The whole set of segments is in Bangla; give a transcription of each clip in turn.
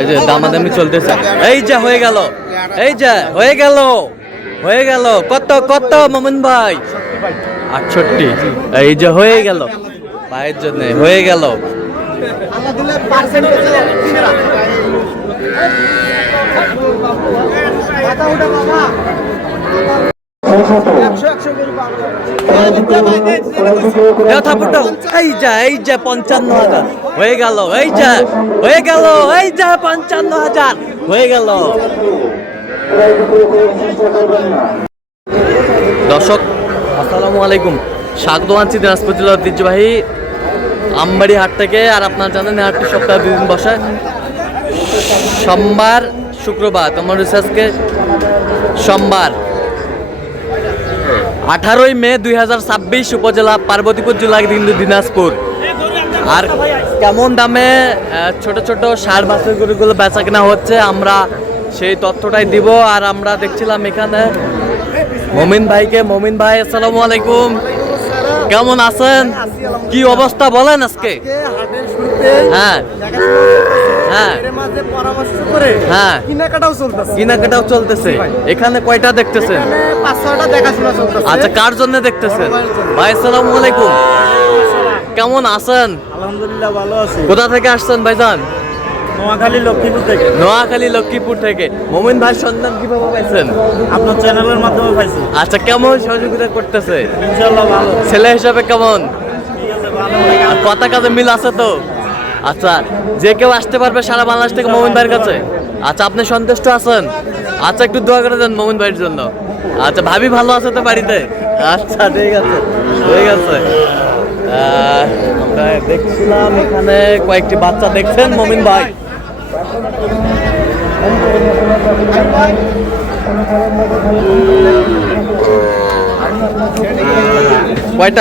এই যে দামাদামি চলতেছে। এই যে হয়ে গেল, এই যে হয়ে গেল কত কত মোমিন ভাই 68। এই যে হয়ে গেল ভাইয়ের জন্য হয়ে গেল। এই যে 55,000 হয়ে গেল। এই যে 55,000 হয়ে গেল। দর্শক আসসালামু আলাইকুম, স্বাগত আছি দিনাজপুর জেলার ঐতিহ্যবাহী আমবাড়ি হাট থেকে। আর আপনারা জানেন এই হাটটি সপ্তাহে 2 দিন বসে, সোমবার শুক্রবার। তোমার আজকে সোমবার 18 মে 2026, উপজেলা পার্বতীপুর জেলা দিনাজপুর। আর কেমন দামে ছোট ছোট ষাঁড় বাছুর গরুগুলো বেচা কেনা হচ্ছে আমরা সেই তথ্যটাই দিব। আর আমরা দেখছিলাম এখানে মমিন ভাই, আসসালামু আলাইকুম, কেমন আছেন? কি অবস্থা বলেন আজকে? হ্যাঁ হ্যাঁ হ্যাঁ, কেনাকাটাও চলতেছে। এখানে কয়টা দেখতেছেন? আচ্ছা, কার জন্য দেখতেছেন ভাই? আসসালামু আলাইকুম, কেমন আছেন? আলহামদুলিল্লাহ ভালো আছি। কোথা থেকে আসছেন ভাইজান? নোয়াখালী লক্ষ্মীপুর থেকে। মোমিন ভাই সন্ধান কিভাবে পাইছেন? আপনার চ্যানেলের মাধ্যমে পাইছি। আচ্ছা, কেমন সহযোগিতা করতেছে? ইনশাআল্লাহ ভালো। ছেলে হিসাবে কেমন? ঠিক আছে, ভালো। আর কথা কাজে মিল আছে তো? আচ্ছা, যে কেউ আসতে পারবে সারা বাংলাদেশ থেকে মোমিন ভাইয়ের কাছে? আচ্ছা, আপনি সন্তুষ্ট আছেন? আচ্ছা, একটু দোয়া করে দেন মোমিন ভাইয়ের জন্য। আচ্ছা, ভাবি ভালো আছে তো বাড়িতে? আচ্ছা, ঠিক আছে। আমরা দেখছিলাম এখানে কয়েকটি বাচ্চা দেখছেন মোমিন ভাই।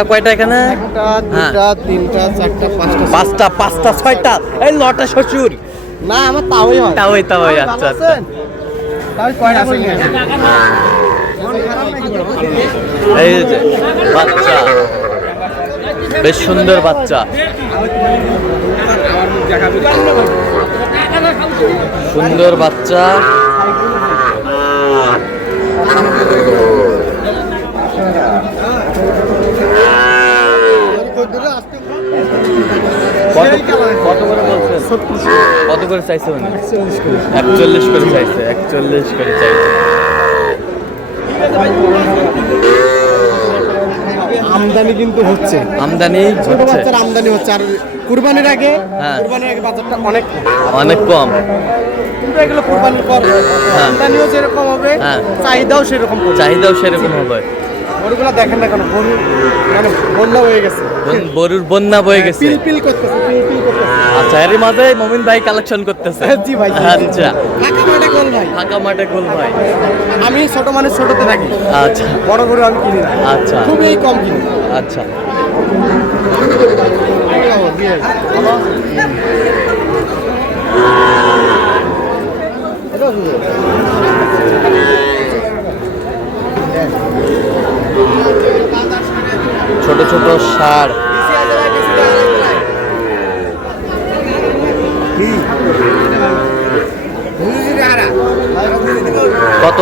কয়টা এখানে? দুটা, তিনটা, চারটা, পাঁচটা। পাঁচটা ছয়টা, এই লটা শ্বশুর না, আমার তাওই হয়। তাওই। আচ্ছা আচ্ছা, এই যে বাচ্চা, বেশ সুন্দর বাচ্চা, সুন্দর বাচ্চা। কত করে বলছেন? কত করে চাইছে উনি? 41 করে চাইছে। 41 করে চাইছে। আমদানি কিন্তু হচ্ছে, আমদানি হচ্ছে। আর কুরবানির আগে বাজারটা অনেক কম, কিন্তু এগুলো কুরবানির পর আমদানিও যেরকম হবে, চাহিদাও সেরকম হবে। গরুগুলো দেখেন না কেন, গরু মানে বন্যা হয়ে গেছে, গরুর বন্যা বয়ে গেছে, পিলপিল করতেছে। আচ্ছা, এরই মাঝে মোমিন ভাই কালেকশন করতেছে। জি ভাই। আচ্ছা, ফাঁকা মাঠে গোল ভাই। ভাই। আমি ছোট মানুষ, ছোটতে থাকি। আচ্ছা, বড় গরু আমি কিনি না। আচ্ছা, খুবই কম কিনি। আচ্ছা। ছোট ছোট ষাঁড়, কত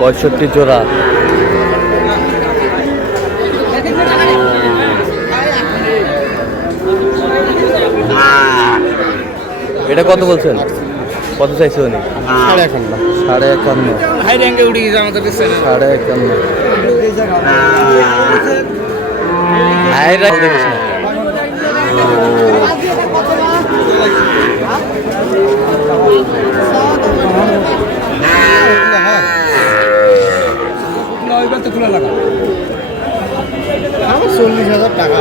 65 জোড়া। এটা কত বলছেন? কত চাইছে উনি? 40,000 টাকা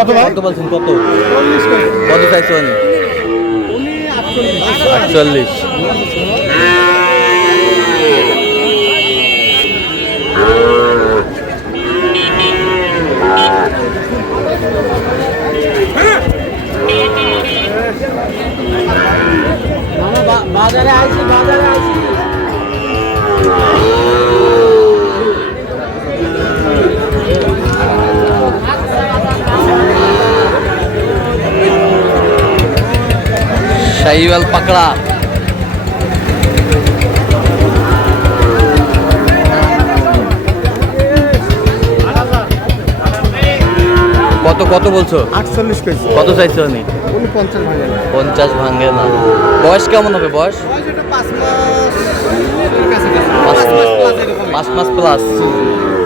বাবা। কত বলছেন? কত চাইছে উনি? 48। বাজারে আইছি। শাহিওয়াল পাকড়া। কত কত বলছো? 48 কেজি। কত চাইছো উনি? 50 ভাঙে না। 50 ভাঙে না। বয়স কেমন হবে? বয়স এটা 5 মাস প্লাস এরকম। 5 মাস প্লাস।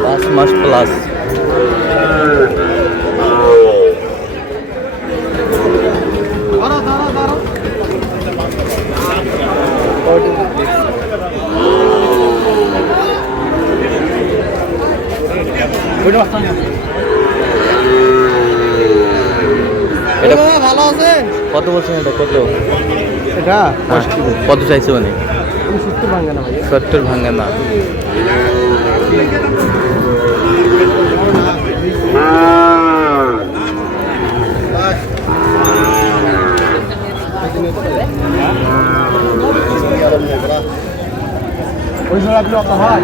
5 মাস প্লাস। এটা ভালো আছে। কত বলছেন? এটা কত? এটা কত চাইছে মানে? 70 ভাঙে না ভাই। 70 ভাঙে না। ওই জন্য আপনি অত হয়।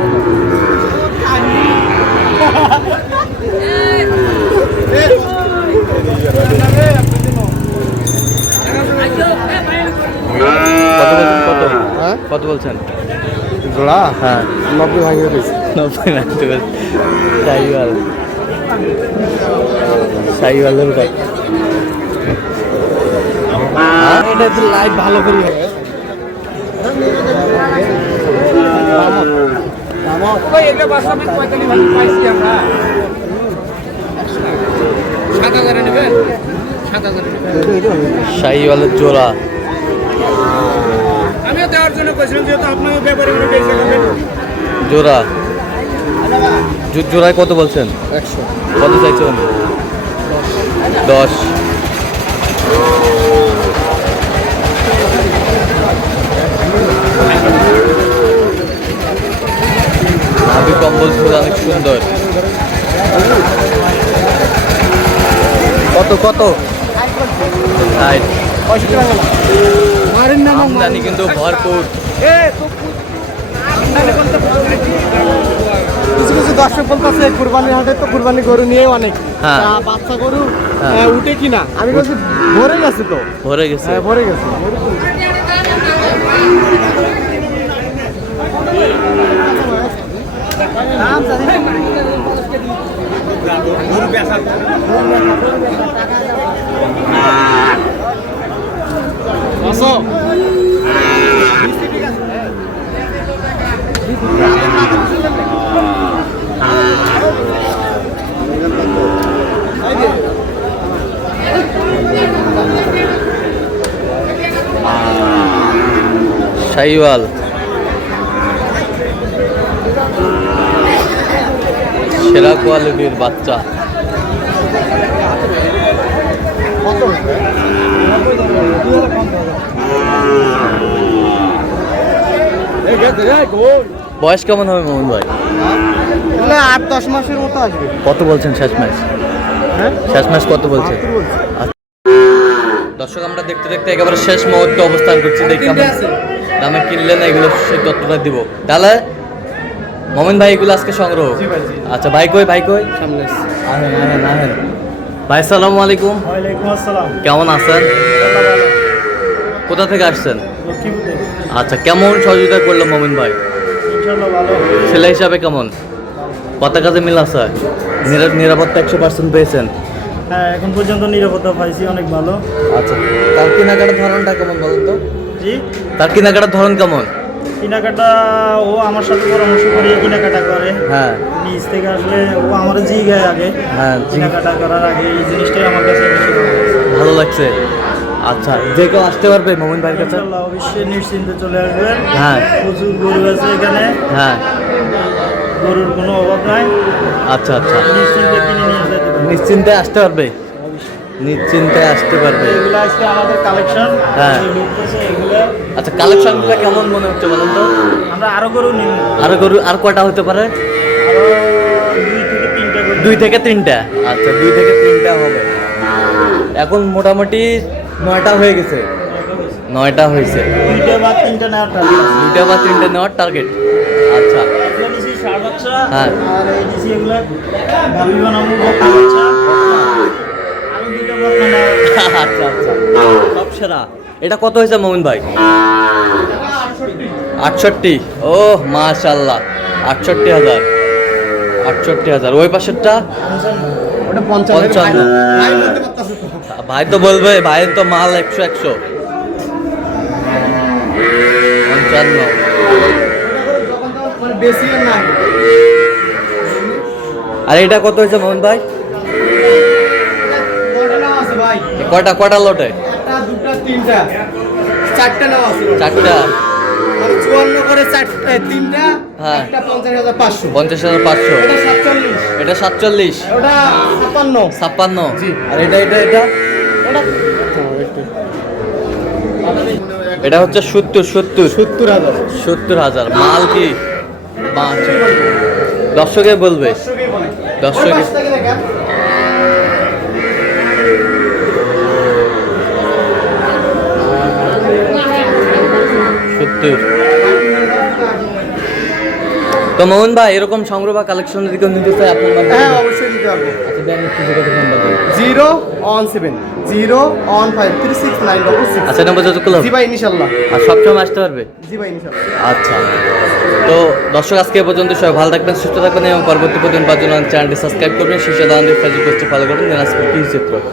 কত বলছেন? কত? হ্যাঁ? কত বলছেন? জোড়া হ্যাঁ 90 ভাঙে দিয়েছে। 90 ভাঙতে বলছেন। শাহিওয়াল। শাহিওয়ালের ভাই। এটা তো লাইট ভালো করে হবে। এটা 45 ভাঙে পাইছি আমরা। 7000 নেবেন? 7000 শাহিওয়ালের জোড়া। আমিও দেওয়ার জন্য কইছিলাম, যেহেতু আপনাকে ব্যাপারে মনে পেয়েছে জোড়া। জোড়ায় কত বলছেন? 100। কত চাইছেন? 10। নাভি কম্বল ঝোল অনেক সুন্দর। কত কত? 60। 65 ভাঙে না। মারেন না আমদানি কিন্তু ভরপুর। কিছু কিছু দর্শক বলতেছে কুরবানির হাটে তো কুরবানি গরু নিয়ে অনেক। হ্যাঁ। বাচ্চা গরু হ্যাঁ। উঠে কিনা, আমি বলছি ভরে গেছে তো। ভরে গেছে। হ্যাঁ ভরে গেছে। শাহিওয়াল। সেরা কোয়ালিটির বাচ্চা। বয়স কেমন হবে মোহন ভাই? 8-10 মাসের মতো আসবে। কত বলছেন শেষ ম্যাচ? হ্যাঁ শেষ ম্যাচ কত বলছেন? দর্শক আমরা দেখতে দেখতে একেবারে শেষ মুহূর্তে অবস্থান করছি। দেখি আমরা দামে কিনলে না এগুলো সেই তথ্যটা দিব। তাহলে মোমিন ভাই এগুলো আজকে সংগ্রহ। আচ্ছা ভাই কই? ভাই কই? সামনে আহেন আহেন আহেন। ভাই আসসালামু আলাইকুম। ওয়ালাইকুম আসসালাম। কেমন আছেন? কোথা থেকে আসছেন? আচ্ছা কেমন সহযোগিতা করলো মোমিন ভাই? ইনশাআল্লাহ ভালো। ছেলে হিসাবে কেমন? কত কাজে মিল আছে? নিরাপত্তা 100% পেয়েছেন? হ্যাঁ এখন পর্যন্ত নিরাপত্তা পাইছি অনেক ভালো। আচ্ছা তার কেনাকাটার ধরনটা কেমন বলুন তো? জি তার কেনাকাটার ধরন কেমন? কেনাকাটা ও আমার সাথে পরামর্শ করে কেনাকাটা করে। হ্যাঁ নিজ থেকে আসলে ও আমার জিগায় আগে। হ্যাঁ কেনাকাটা করার আগে এই জিনিসটাই আমার কাছে বেশি ভালো লাগছে। আচ্ছা যে কেউ আসতে পারবে মোমিন ভাইয়ের কাছে? ইনশাআল্লাহ অবশ্যই নিশ্চিন্তে চলে আসবেন। হ্যাঁ প্রচুর গরু আছে এখানে, হ্যাঁ গরুর কোনো অভাব নাই। আচ্ছা আচ্ছা নিশ্চিন্তে কিনে নিয়ে যেতে পারবেন। নিশ্চিন্তে আসতে পারবে? নিশ্চিন্তে আসতে পারবে। এগুলো আজকে আমাদের কালেকশন। হ্যাঁ। এগুলো আচ্ছা কালেকশনগুলো কেমন মনে হচ্ছে বলুন তো? আমরা আরো গরু নিব। আরো গরু আর কয়টা হতে পারে? আরো 2 থেকে 3টা গরু। 2 থেকে 3টা। আচ্ছা 2 থেকে 3টা হবে। এখন মোটামুটি 9টা হয়ে গেছে। 9টা হয়েছে। 2টা বা 3টা নেওয়ার টার্গেট আছে। 2টা বা 3টা নেওয়ার টার্গেট। আচ্ছা এগুলো নিছি ষাঁড় বাচ্চা। হ্যাঁ। আর এই নিছি এগুলো গাভী বানাবো বকনা বাচ্চা। আরো 2টা বকনা নেওয়া। আচ্ছা আচ্ছা সব সেরা। এটা কত হয়েছে মোমিন ভাই? 68। ও মাশাল্লাহ, 68,000। 68,000। ওই পাশেরটা ওটা 55। ভাই বলতে পারতাছে তো। ভাই তো বলবে, ভাইয়ের তো মাল 100। 55। মানে বেশি আর নাই। আর এটা কত হয়েছে মোহন ভাই? কয়টা নাও আছে ভাই? কয়টা লটে? একটা, দুটা, তিনটা, চারটা নাও আছে। 4টা। মানে 54 করে চারটা, তিনটা, হ্যাঁ। একটা 50,500। 50,500। এটা 47। এটা 47। ওটা 56। 56। জি। আর এটা ওটা এটা হচ্ছে 70। 70,000। 70,000। মাল কি দর্শকে বলবে? দর্শকই বলে। দর্শকে- ওই পাশ থেকে দেখেন। 70। তো মোহন ভাই, এরকম সংগ্রহ বা কালেকশন যদি কেউ নিতে চায় আপনার মাধ্যমে? হ্যাঁ, অবশ্যই দিতে পারবো। আচ্ছা দেন একটু যোগাযোগ নাম্বার দিন। 017 015 36966। আচ্ছা নাম্বার যত করলাম। জি ভাই ইনশাআল্লাহ। আর সবসময় আসতে পারবে? জি ভাই ইনশাআল্লাহ। আচ্ছা, তো দর্শক আজকে এ পর্যন্ত, সবাই ভালো থাকবেন, সুস্থ থাকবেন এবং পরবর্তী প্রতিদিন পাওয়ার জন্য চ্যানেলটি সাবস্ক্রাইব করবেন, শীর্ষে দান দিয়ে ফেসবুক পেজটি ফলো করবেন। দিনাজপুর কৃষি চিত্র।